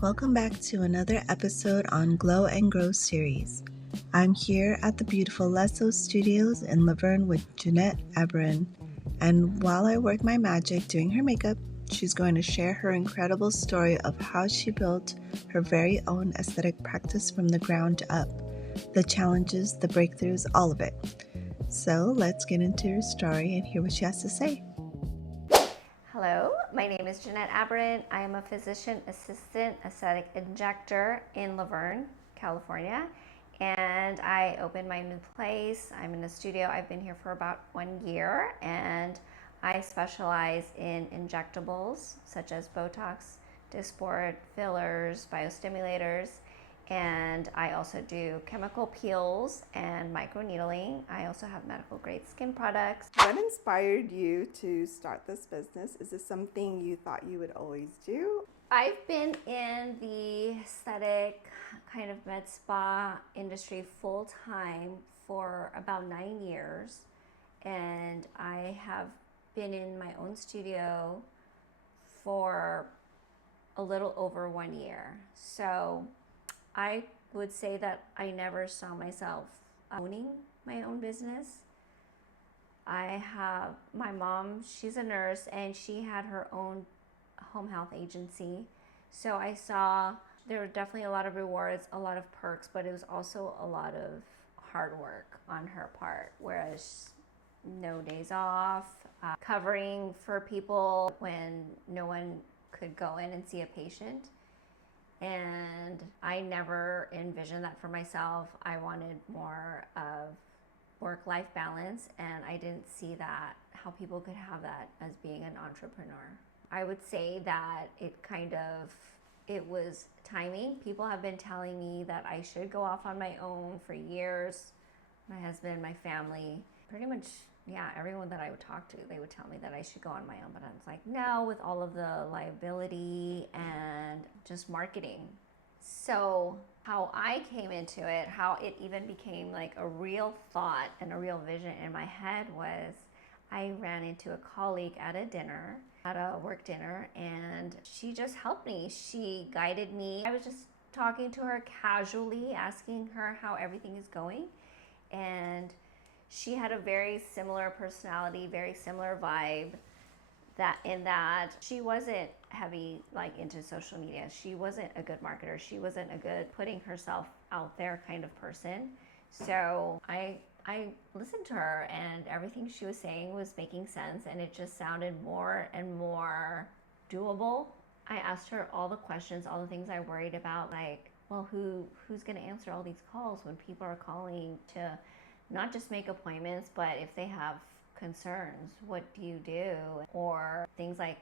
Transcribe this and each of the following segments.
Welcome back to another episode on Glow and Grow series. I'm here at the beautiful Lesso Studios in Laverne with Jeanette Aberin, and while I work my magic doing her makeup, she's going to share her incredible story of how she built her very own aesthetic practice from the ground up, the challenges, the breakthroughs, all of it. So let's get into her story and hear what she has to say. Hello, my name is Jeanette Aberin. I am a physician assistant aesthetic injector in Laverne, California, and I opened my new place. I'm in a studio. I've been here for about 1 year, and I specialize in injectables such as Botox, Dysport, fillers, biostimulators, and I also do chemical peels and microneedling. I also have medical grade skin products. What inspired you to start this business? Is this something you thought you would always do? I've been in the aesthetic kind of med spa industry full time for about 9 years, and I have been in my own studio for a little over 1 year. So I would say that I never saw myself owning my own business. I have my mom, she's a nurse, and she had her own home health agency. So I saw there were definitely a lot of rewards, a lot of perks, but it was also a lot of hard work on her part. Whereas no days off, covering for people when no one could go in and see a patient. And I never envisioned that for myself. I wanted more of work-life balance, and I didn't see that, how people could have that as being an entrepreneur. I would say that it was timing. People have been telling me that I should go off on my own for years. My husband, my family, pretty much, everyone that I would talk to, they would tell me that I should go on my own, but I was like, no, with all of the liability and just marketing. So how I came into it, how it even became like a real thought and a real vision in my head was I ran into a colleague at a work dinner, and she just helped me. She guided me. I was just talking to her casually, asking her how everything is going. And she had a very similar personality, very similar vibe, that she wasn't heavy like into social media. She wasn't a good marketer. She wasn't a good putting herself out there kind of person. So I listened to her, and everything she was saying was making sense, and it just sounded more and more doable. I asked her all the questions, all the things I worried about, like, well, who's going to answer all these calls when people are calling to not just make appointments, but if they have concerns, what do you do? Or things like,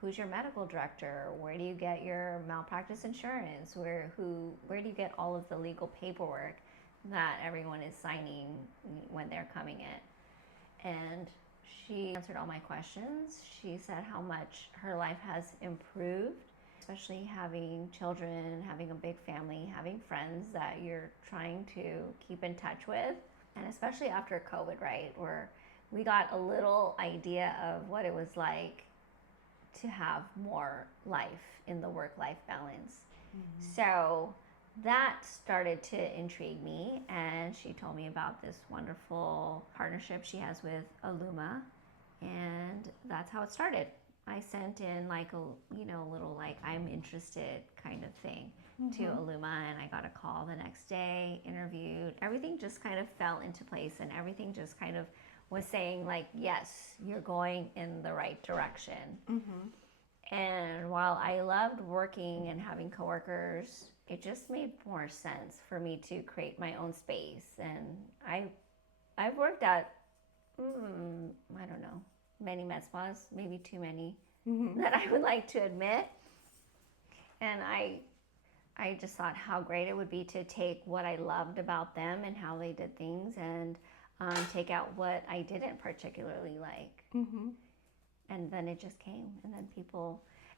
who's your medical director? Where do you get your malpractice insurance? Where do you get all of the legal paperwork that everyone is signing when they're coming in? And she answered all my questions. She said how much her life has improved, especially having children, having a big family, having friends that you're trying to keep in touch with. And especially after COVID, right, where we got a little idea of what it was like to have more life in the work-life balance. Mm-hmm. So that started to intrigue me, and she told me about this wonderful partnership she has with Illuma, and that's how it started. I sent in like a little like I'm interested kind of thing to Illuma, and I got a call the next day, interviewed. Everything just kind of fell into place, and everything just kind of was saying like, yes, you're going in the right direction. Mm-hmm. And while I loved working and having coworkers, it just made more sense for me to create my own space. And I've worked at, I don't know, many med spas, maybe too many that I would like to admit. And I just thought how great it would be to take what I loved about them and how they did things, and take out what I didn't particularly like. Mm-hmm. And then it just came.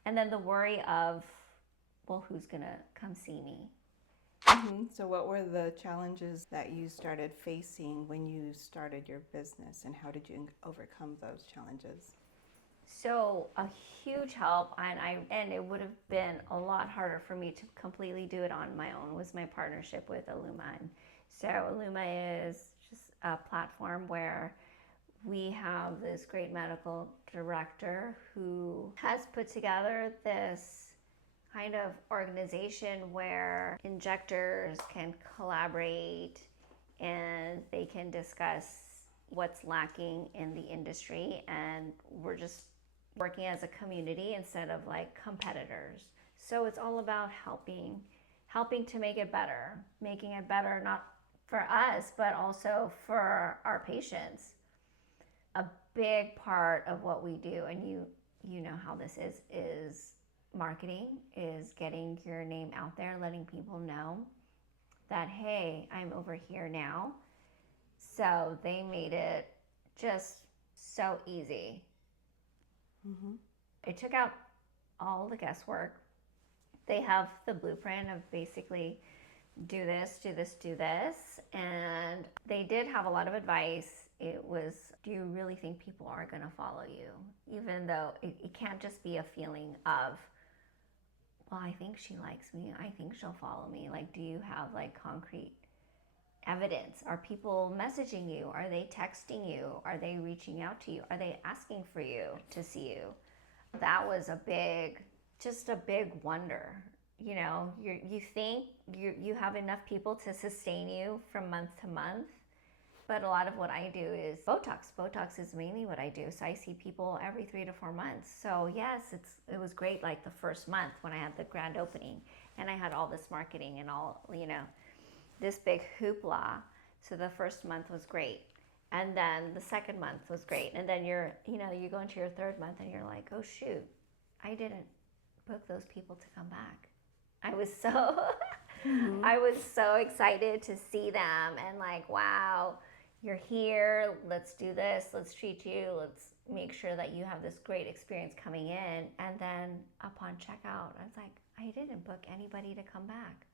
And then the worry of, well, who's going to come see me? Mm-hmm. So what were the challenges that you started facing when you started your business, and how did you overcome those challenges? So a huge help, and it would have been a lot harder for me to completely do it on my own, was my partnership with Illuma. And so Illuma is just a platform where we have this great medical director who has put together this kind of organization where injectors can collaborate and they can discuss what's lacking in the industry, and we're just working as a community instead of like competitors. So it's all about helping to make it better, making it better not for us but also for our patients. A big part of what we do, and you know how this is marketing, is getting your name out there, letting people know that, hey, I'm over here now. So they made it just so easy. Mm-hmm. It took out all the guesswork. They have the blueprint of basically do this, do this, do this. And they did have a lot of advice. It was, do you really think people are going to follow you? Even though it can't just be a feeling of, well, I think she likes me, I think she'll follow me. Like, do you have like concrete evidence? Are people messaging you? Are they texting you? Are they reaching out to you? Are they asking for you to see you? That was just a big wonder. You know, you think you have enough people to sustain you from month to month, but a lot of what I do is Botox. Botox is mainly what I do. So I see people every 3 to 4 months. So yes, it was great like the first month when I had the grand opening and I had all this marketing and all, this big hoopla. So the first month was great. And then the second month was great. And then you go into your third month and you're like, oh shoot, I didn't book those people to come back. I was so excited to see them and like, wow, you're here. Let's do this. Let's treat you. Let's make sure that you have this great experience coming in. And then upon checkout, I was like, I didn't book anybody to come back.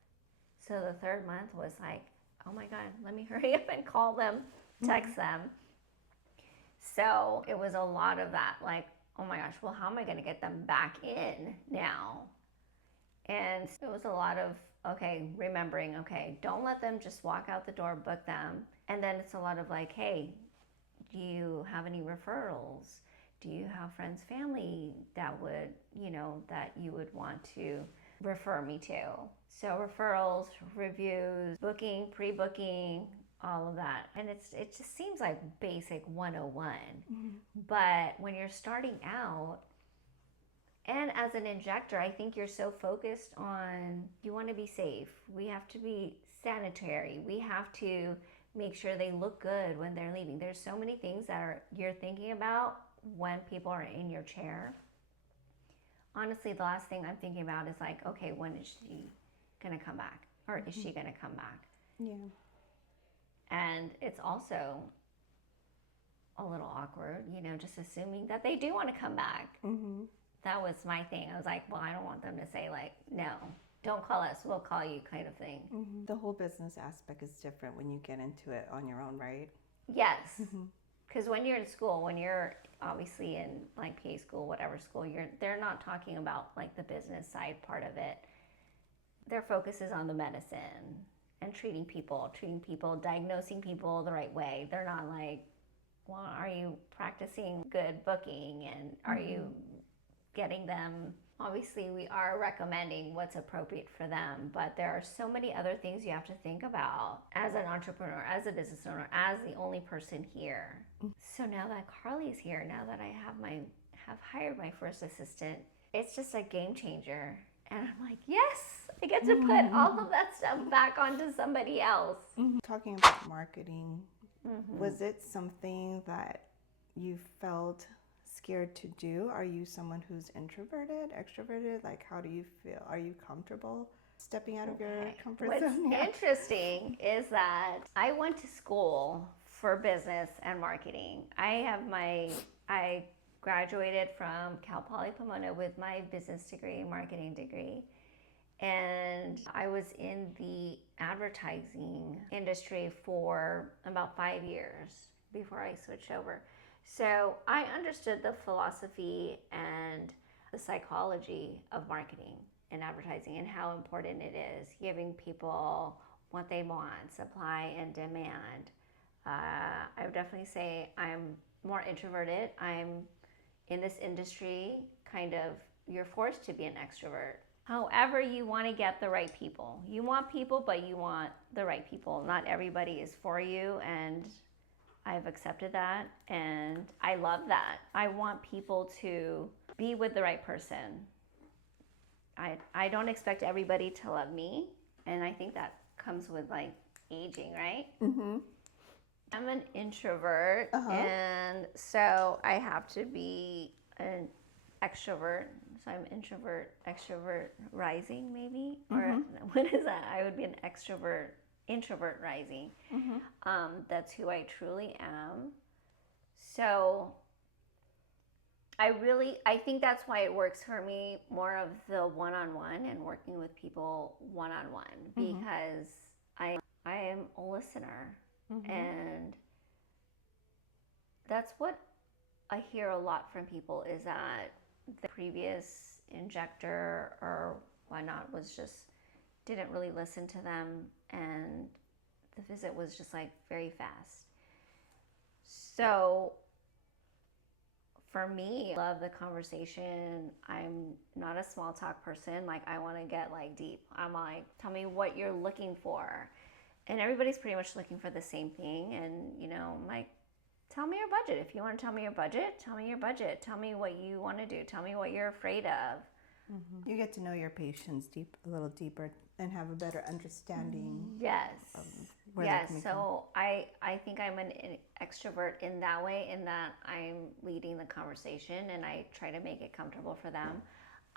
So the third month was like, oh my God, let me hurry up and call them, text them. So it was a lot of that, like, oh my gosh, well, how am I going to get them back in now? And it was a lot of, remembering, don't let them just walk out the door, book them. And then it's a lot of like, hey, do you have any referrals? Do you have friends, family that would, that you would want to refer me to? So referrals, reviews, booking, pre-booking, all of that. And it just seems like basic 101. Mm-hmm. But when you're starting out, and as an injector, I think you're so focused on, you want to be safe. We have to be sanitary. We have to make sure they look good when they're leaving. There's so many things that you're thinking about when people are in your chair. Honestly, the last thing I'm thinking about is like, okay, when is she going to come back? Or is she going to come back? Yeah. And it's also a little awkward, just assuming that they do want to come back. Mm-hmm. That was my thing. I was like, well, I don't want them to say like, no, don't call us, we'll call you kind of thing. Mm-hmm. The whole business aspect is different when you get into it on your own, right? Yes. Because when you're in school, when you're obviously in like PA school, whatever school, they're not talking about like the business side part of it. Their focus is on the medicine and treating people, diagnosing people the right way. They're not like, well, are you practicing good booking and are you getting them? Obviously, we are recommending what's appropriate for them, but there are so many other things you have to think about as an entrepreneur, as a business owner, as the only person here. So now that Carly's here, now that I have hired my first assistant, it's just a game changer. And I'm like, yes, I get to put all of that stuff back onto somebody else. Talking about marketing, was it something that you felt scared to do? Are you someone who's introverted, extroverted? Like, how do you feel? Are you comfortable stepping out of your comfort zone? What's interesting is that I went to school for business and marketing. I graduated from Cal Poly Pomona with my business degree, marketing degree. And I was in the advertising industry for about 5 years before I switched over. So I understood the philosophy and the psychology of marketing and advertising and how important it is giving people what they want, supply and demand. I would definitely say I'm more introverted. I'm in this industry, kind of, you're forced to be an extrovert. However, you want to get the right people. You want people, but you want the right people. Not everybody is for you, and I've accepted that, and I love that. I want people to be with the right person. I don't expect everybody to love me, and I think that comes with like aging, right? Mm-hmm. I'm an introvert, and so I have to be an extrovert. So I'm introvert, extrovert rising, maybe? Or what is that? I would be an extrovert, introvert rising. That's who I truly am. So I think that's why it works for me more of the one-on-one and working with people one-on-one, because I am a listener. And that's what I hear a lot from people, is that the previous injector or whatnot didn't really listen to them, and the visit was just like very fast. So for me, I love the conversation. I'm not a small talk person. Like, I want to get like deep. I'm like, tell me what you're looking for. And everybody's pretty much looking for the same thing. And, I'm like, tell me your budget. If you want to tell me your budget, tell me your budget. Tell me what you want to do. Tell me what you're afraid of. You get to know your patients a little deeper and have a better understanding. Yes. Yes. So I think I'm an extrovert in that way, in that I'm leading the conversation and I try to make it comfortable for them.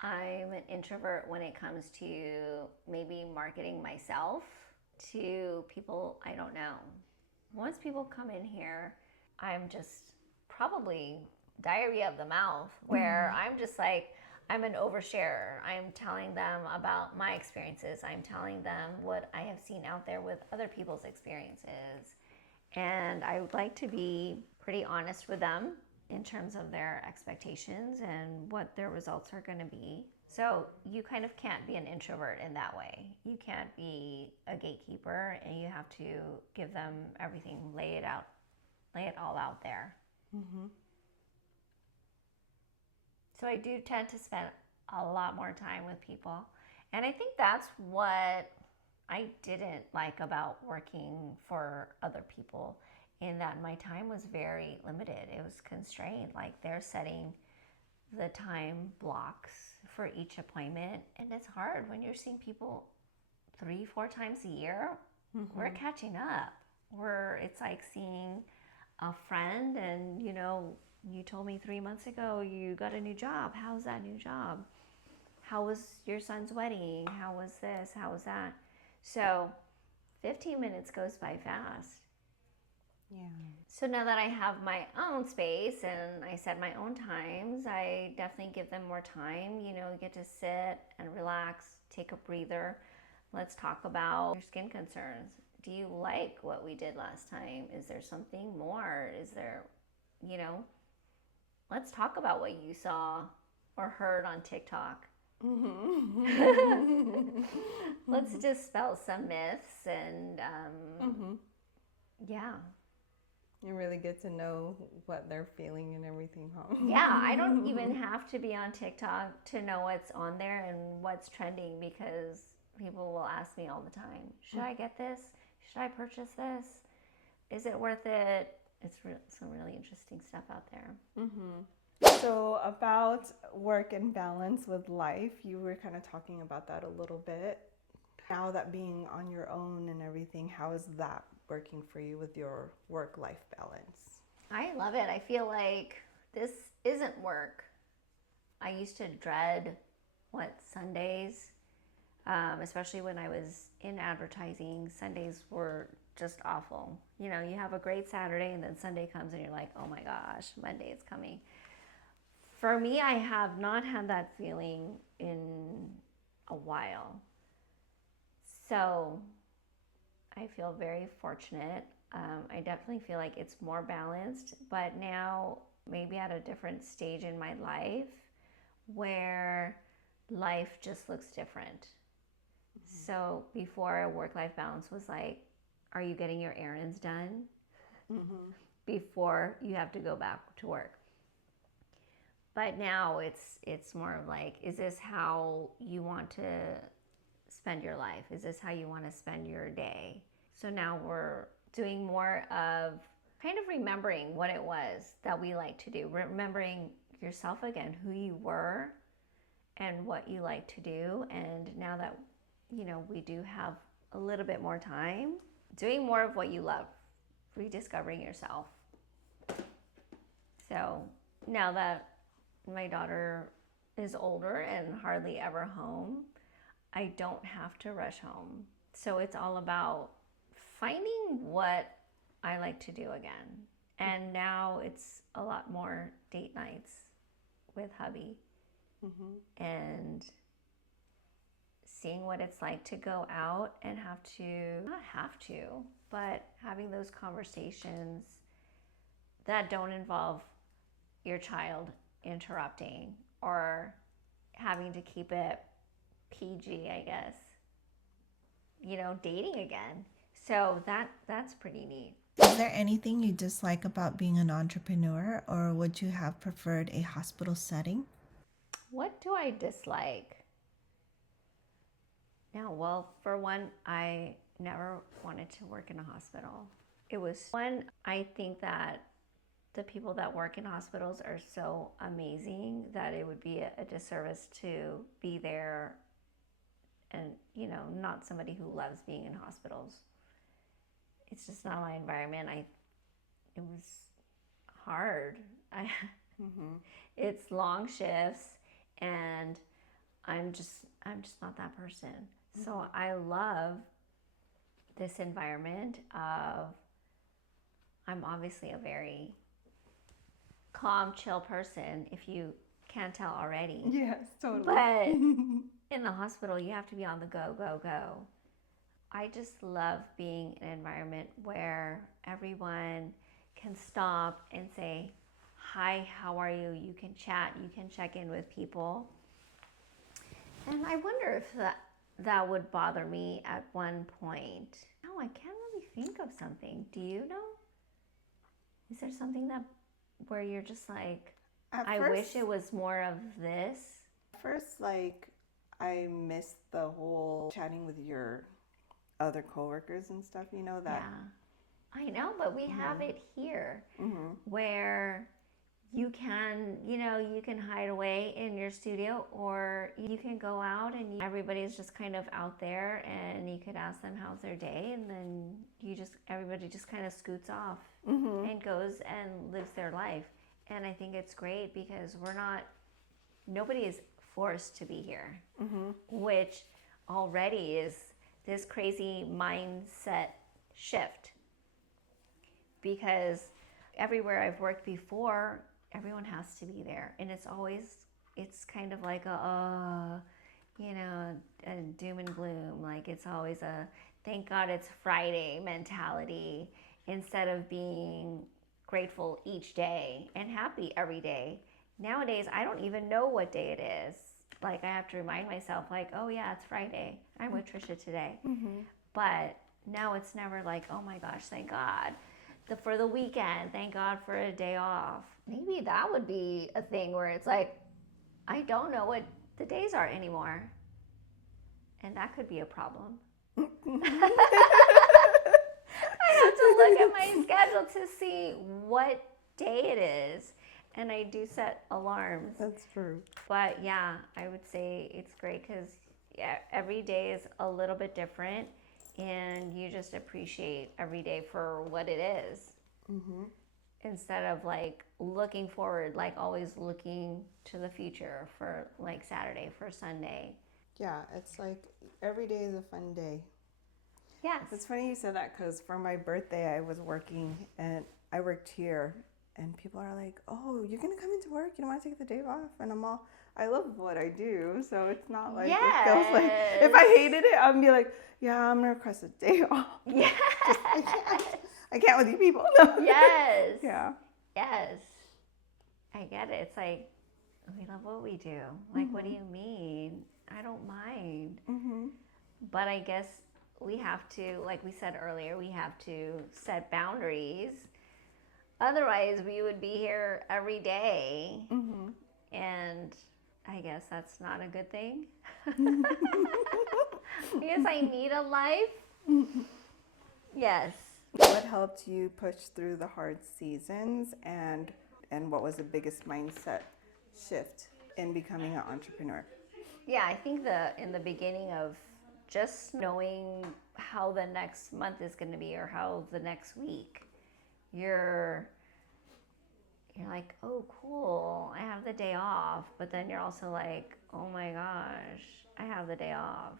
I'm an introvert when it comes to maybe marketing myself to people I don't know. Once people come in here, I'm just probably diarrhea of the mouth, where I'm just like, I'm an oversharer. I'm telling them about my experiences. I'm telling them what I have seen out there with other people's experiences. And I would like to be pretty honest with them in terms of their expectations and what their results are going to be. So you kind of can't be an introvert in that way. You can't be a gatekeeper, and you have to give them everything, lay it all out there. So I do tend to spend a lot more time with people. And I think that's what I didn't like about working for other people, in that my time was very limited. It was constrained. Like, they're setting the time blocks for each appointment. And it's hard when you're seeing people 3-4 times a year. We're catching up. It's like seeing a friend, and you told me 3 months ago you got a new job. How's that new job? How was your son's wedding? How was this? How was that? So 15 minutes goes by fast. Yeah. So now that I have my own space and I set my own times, I definitely give them more time. Get to sit and relax, take a breather. Let's talk about your skin concerns. Do you like what we did last time? Is there something more? Is there, let's talk about what you saw or heard on TikTok. Let's dispel some myths and yeah. You really get to know what they're feeling and everything, huh? Yeah, I don't even have to be on TikTok to know what's on there and what's trending, because people will ask me all the time, should I get this? Should I purchase this? Is it worth it? It's some really interesting stuff out there. So about work and balance with life, you were kind of talking about that a little bit. Now that being on your own and everything, how is that working for you with your work-life balance? I love it. I feel like this isn't work. I used to dread Sundays, especially when I was in advertising. Sundays were just awful. You have a great Saturday, and then Sunday comes and you're like, oh my gosh, Monday is coming. For me, I have not had that feeling in a while. So I feel very fortunate. I definitely feel like it's more balanced, but now maybe at a different stage in my life where life just looks different. So before, work-life balance was like, are you getting your errands done before you have to go back to work? But now it's more of like, is this how you want to spend your life? Is this how you want to spend your day? So now we're doing more of kind of remembering what it was that we like to do, remembering yourself again, who you were and what you like to do. And now that, you know, we do have a little bit more time, doing more of what you love, rediscovering yourself. So now that my daughter is older and hardly ever home, I don't have to rush home. So it's all about finding what I like to do again. And now it's a lot more date nights with hubby and seeing what it's like to go out and but having those conversations that don't involve your child interrupting or having to keep it PG, I guess, you know, dating again. So that's pretty neat. Is there anything you dislike about being an entrepreneur, or would you have preferred a hospital setting? What do I dislike? Now, well, for one, I never wanted to work in a hospital. It was one, I think that the people that work in hospitals are so amazing that it would be a disservice to be there and, you know, not somebody who loves being in hospitals. It's just not my environment. It was hard. It's long shifts, and I'm just not that person. So I love this environment of, I'm obviously a very calm, chill person, if you can't tell already. Yes, totally. But in the hospital, you have to be on the go, go, go. I just love being in an environment where everyone can stop and say, hi, how are you? You can chat, you can check in with people. And I wonder if that would bother me at one point. No, I can't really think of something. Do you know? Is there something where you're just like, I wish it was more of this? First, like, I missed the whole chatting with your other coworkers and stuff, you know, that. Yeah, I know, but we have it here where you can, you know, you can hide away in your studio, or you can go out and everybody's just kind of out there, and you could ask them how's their day, and then everybody just kind of scoots off and goes and lives their life. And I think it's great because nobody is forced to be here, which already is this crazy mindset shift. Because everywhere I've worked before, everyone has to be there. And it's kind of like a doom and gloom. Like, it's always a thank God it's Friday mentality, instead of being grateful each day and happy every day. Nowadays, I don't even know what day it is. Like, I have to remind myself, like, oh yeah, it's Friday. I'm with Trisha today. But now it's never like, oh my gosh, thank God for the weekend. Thank God for a day off. Maybe that would be a thing where it's like, I don't know what the days are anymore. And that could be a problem. I have to look at my schedule to see what day it is. And I do set alarms. That's true. But yeah, I would say it's great because every day is a little bit different, and you just appreciate every day for what it is. Instead of like looking forward, like always looking to the future for like Saturday, for Sunday. Yeah, it's like every day is a fun day. Yes. It's funny you said that, because for my birthday I was working, and I worked here, and people are like, oh, you're going to come into work? You don't want to take the day off? And I'm all, I love what I do, so it's not like, it feels like, if I hated it, I'd be like, yeah, I'm going to request a day off. Yeah. I can't with you people. No. Yes. Yeah. Yes. I get it. It's like, we love what we do. Like, what do you mean? I don't mind. But I guess we have to, like we said earlier, we have to set boundaries. Otherwise, we would be here every day. And I guess that's not a good thing. I guess I need a life. Yes. What helped you push through the hard seasons, and what was the biggest mindset shift in becoming an entrepreneur? Yeah, I think in the beginning of just knowing how the next month is going to be or how the next week, you're like, oh, cool, I have the day off. But then you're also like, oh my gosh, I have the day off.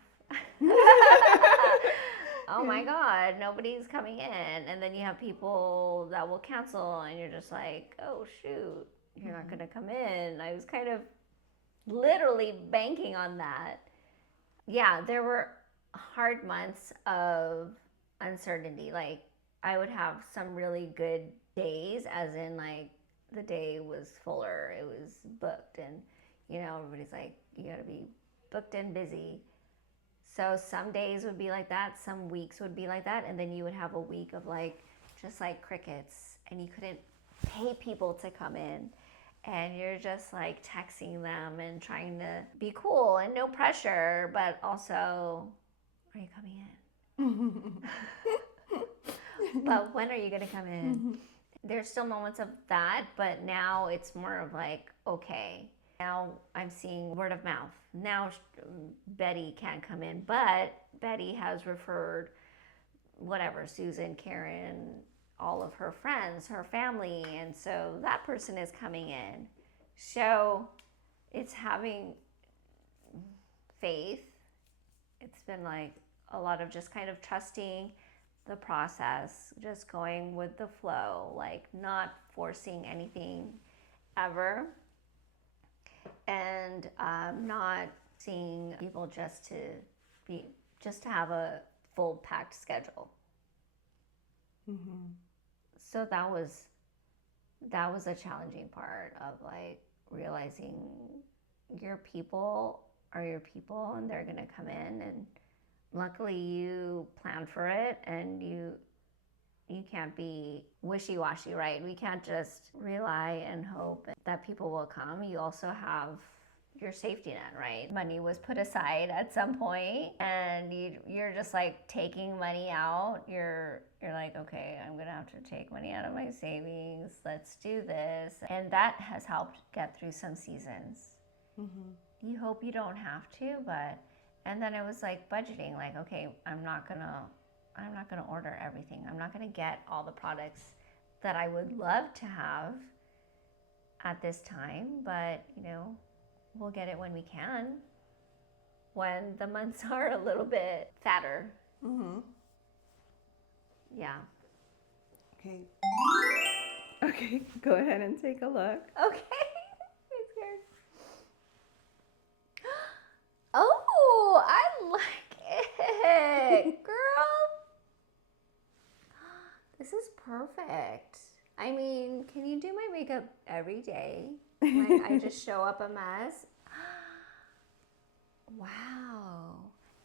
Oh my God, nobody's coming in. And then you have people that will cancel, and you're just like, oh shoot, you're not going to come in. I was kind of literally banking on that. Yeah, there were hard months of uncertainty. Like, I would have some really good days, as in, like, the day was fuller, it was booked, and everybody's like, you gotta be booked and busy. So some days would be like that, some weeks would be like that, and then you would have a week of like just like crickets, and you couldn't pay people to come in, and you're just like texting them and trying to be cool and no pressure, but also, are you coming in? But when are you gonna come in? There's still moments of that, but now it's more of like, okay, now I'm seeing word of mouth. Now Betty can't come in, but Betty has referred whatever, Susan, Karen, all of her friends, her family, and so that person is coming in. So it's having faith. It's been like a lot of just kind of trusting the process, just going with the flow, like not forcing anything ever, and not seeing people just to have a full packed schedule. So that was a challenging part of like realizing your people are your people, and they're gonna come in, and luckily you plan for it, and you can't be wishy-washy, right? We can't just rely and hope that people will come. You also have your safety net, right? Money was put aside at some point, and you're just like taking money out. You're like, okay, I'm gonna have to take money out of my savings. Let's do this. And that has helped get through some seasons. You hope you don't have to, but and then it was like budgeting, like, okay, I'm not gonna order everything. I'm not gonna get all the products that I would love to have at this time, but we'll get it when we can, when the months are a little bit fatter. Yeah. Okay, go ahead and take a look. Okay. I'm scared. Oh, I like it, girl. This is perfect. I mean, can you do my makeup every day? Like, I just show up a mess. Wow.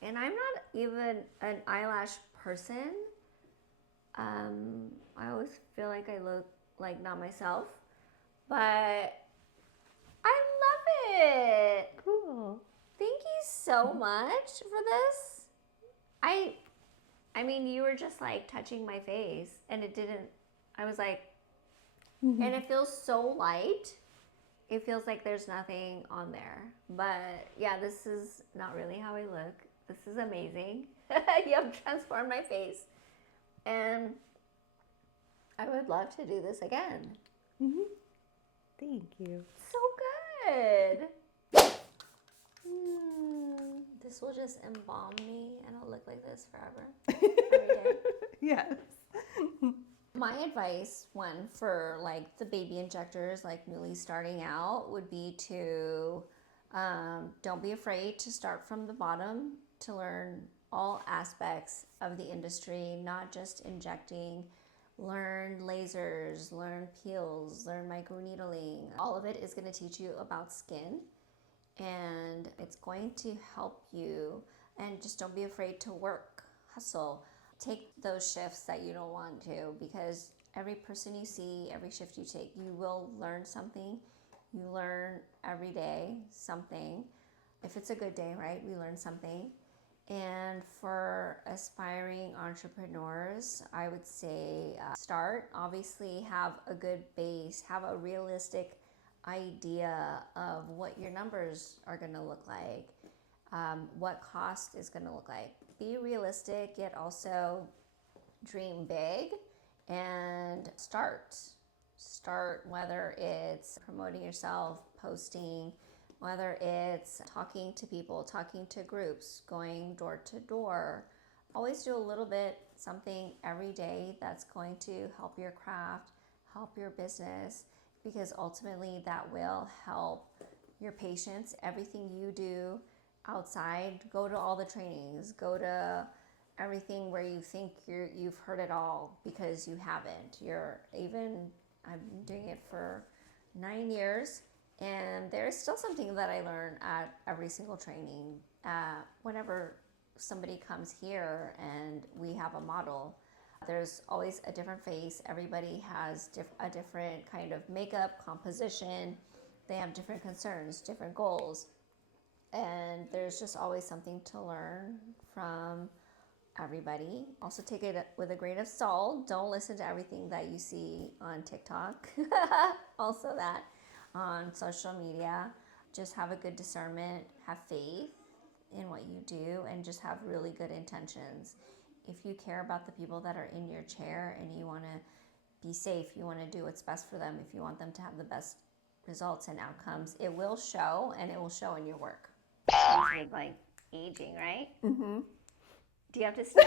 And I'm not even an eyelash person. I always feel like I look like not myself, but I love it. Cool. Thank you so much for this. I mean, you were just like touching my face, and I was like, and it feels so light. It feels like there's nothing on there. But yeah, this is not really how I look. This is amazing. You have transformed my face. And I would love to do this again. Thank you. So good. This will just embalm me, and I'll look like this forever. Every day. Yes. My advice, for like the baby injectors, like newly starting out, would be to don't be afraid to start from the bottom, to learn all aspects of the industry, not just injecting, learn lasers, learn peels, learn microneedling. All of it is going to teach you about skin, and it's going to help you. And just don't be afraid to work, hustle. Take those shifts that you don't want to, because every person you see, every shift you take, you will learn something. You learn every day something. If it's a good day, right, we learn something. And for aspiring entrepreneurs, I would say start. Obviously, have a good base, have a realistic idea of what your numbers are going to look like, what cost is going to look like. Be realistic, yet also dream big, and start. Whether it's promoting yourself, posting, whether it's talking to people, talking to groups, going door to door. Always do a little bit something every day that's going to help your craft, help your business, because ultimately that will help your patients. Everything you do outside, go to all the trainings, go to everything where you think you've heard it all, because you haven't. I've been doing it for 9 years, and there's still something that I learn at every single training. Whenever somebody comes here and we have a model, there's always a different face. Everybody has a different kind of makeup, composition. They have different concerns, different goals. And there's just always something to learn from everybody. Also take it with a grain of salt. Don't listen to everything that you see on TikTok. Also that on social media. Just have a good discernment, have faith in what you do, and just have really good intentions. If you care about the people that are in your chair and you want to be safe, you want to do what's best for them, if you want them to have the best results and outcomes, it will show, and it will show in your work. With like aging, right? Mm-hmm. Do you have to sneeze?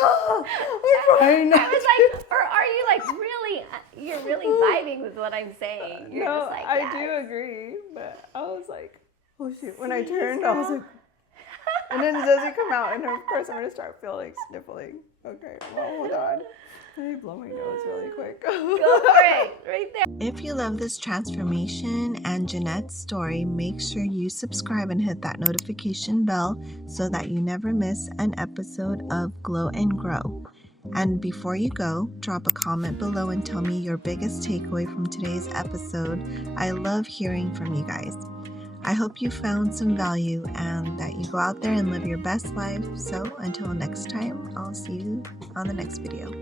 Oh my god, I'm trying not. I was like, or are you like really? You're really vibing with what I'm saying. You're no, just like, I do agree, but I was like, oh shoot. When I turned, I was like, and then it doesn't come out, and then of course I'm gonna start feeling sniffling. Okay, well, hold on. Let me blow my nose really quick. Go for it, right there. If you love this transformation and Jeanette's story, make sure you subscribe and hit that notification bell so that you never miss an episode of Glow and Grow. And before you go, drop a comment below and tell me your biggest takeaway from today's episode. I love hearing from you guys. I hope you found some value and that you go out there and live your best life. So until next time, I'll see you on the next video.